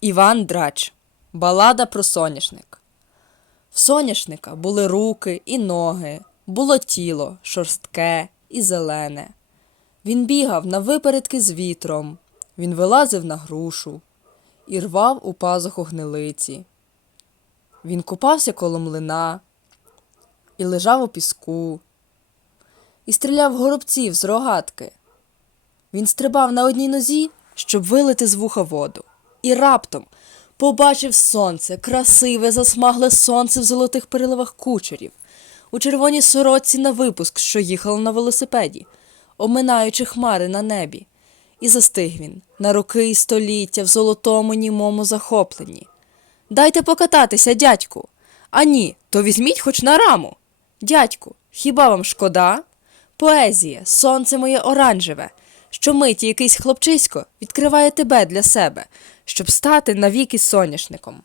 Іван Драч. Балада про соняшник. В соняшника були руки і ноги, було тіло шорстке і зелене. Він бігав на випередки з вітром, він вилазив на грушу і рвав у пазуху гнилиці. Він купався коло млина і лежав у піску, і стріляв горобців з рогатки. Він стрибав на одній нозі, щоб вилити з вуха воду. І раптом побачив сонце, красиве, засмагле сонце в золотих переливах кучерів, у червоній сорочці на випуск, що їхала на велосипеді, оминаючи хмари на небі. І застиг він на роки і століття в золотому німому захопленні. Дайте покататися, дядьку. А ні, то візьміть хоч на раму. Дядьку, хіба вам шкода? Поезія, сонце моє оранжеве, що миті якийсь хлопчисько відкриває тебе для себе, щоб стати навіки соняшником.